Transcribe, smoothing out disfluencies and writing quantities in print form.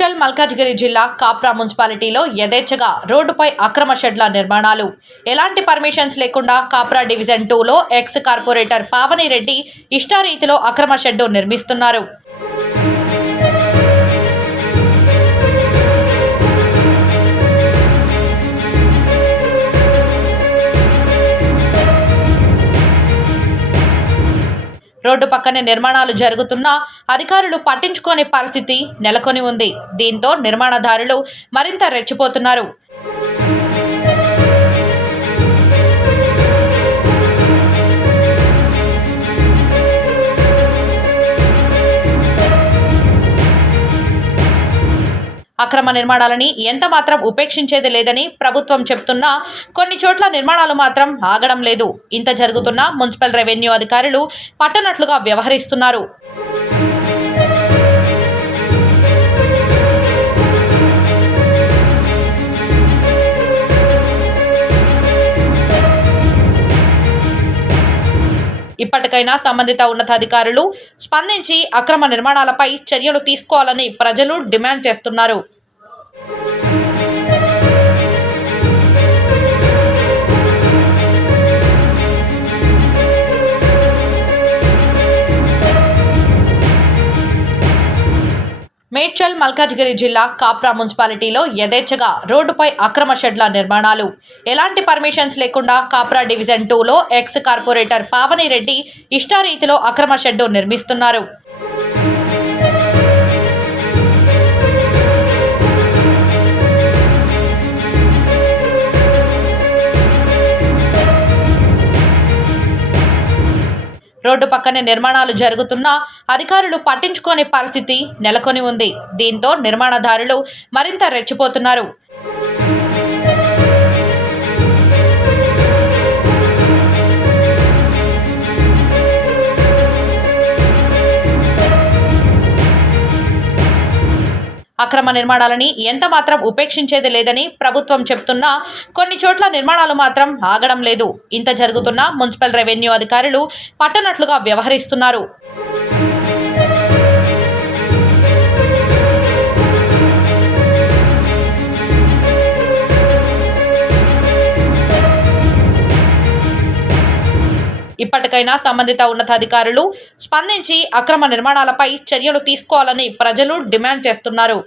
మేడ్చల్ మల్కాజ్గిరి జిల్లా కాప్రా మున్సిపాలిటీలో యథేచ్ఛగా రోడ్డుపై అక్రమ షెడ్ల నిర్మాణాలు. ఎలాంటి పర్మిషన్స్ లేకుండా కాప్రా డివిజన్ 2లో ఎక్స్ కార్పొరేటర్ పావని రెడ్డి ఇష్టారీతిలో అక్రమ షెడ్డు నిర్మిస్తున్నారు. రోడ్డు పక్కనే నిర్మాణాలు జరుగుతున్నా అధికారులు పట్టించుకోని పరిస్థితి నెలకొని ఉంది. దీంతో నిర్మాణదారులు మరింత రెచ్చిపోతున్నారు. అక్రమ నిర్మాణాలని ఎంత మాత్రం ఉపేక్షించేది లేదని ప్రభుత్వం చెప్తున్నా కొన్ని చోట్ల నిర్మాణాలు మాత్రం ఆగడం లేదు. ఇంత జరుగుతున్నా మున్సిపల్ రెవెన్యూ అధికారులు పట్టనట్లుగా వ్యవహరిస్తున్నారు. ఇప్పటికైనా సంబంధిత ఉన్నతాధికారులు స్పందించి అక్రమ నిర్మాణాలపై చర్యలు తీసుకోవాలని ప్రజలు డిమాండ్ చేస్తున్నారు. మేడ్చల్ మల్కాజ్గిరి జిల్లా కాప్రా మున్సిపాలిటీలో యథేచ్ఛగా రోడ్డుపై అక్రమ షెడ్ల నిర్మాణాలు. ఎలాంటి పర్మిషన్స్ లేకుండా కాప్రా డివిజన్ 2లో ఎక్స్ కార్పొరేటర్ పావని రెడ్డి ఇష్టారీతిలో అక్రమ షెడ్డు నిర్మిస్తున్నారు. రోడ్డు పక్కనే నిర్మాణాలు జరుగుతున్నా అధికారులు పట్టించుకోని పరిస్థితి నెలకొని ఉంది. దీంతో నిర్మాణదారులు మరింత రెచ్చిపోతున్నారు. అక్రమ నిర్మాణాలని ఎంత మాత్రం ఉపేక్షించేది లేదని ప్రభుత్వం చెప్తున్నా కొన్ని చోట్ల నిర్మాణాలు మాత్రం ఆగడం లేదు. ఇంత జరుగుతున్నా మున్సిపల్ రెవెన్యూ అధికారులు పట్టనట్లుగా వ్యవహరిస్తున్నారు. ఇప్పటికైనా సంబంధిత ఉన్నతాధికారులు స్పందించి అక్రమ నిర్మాణాలపై చర్యలు తీసుకోవాలని ప్రజలు డిమాండ్ చేస్తున్నారు.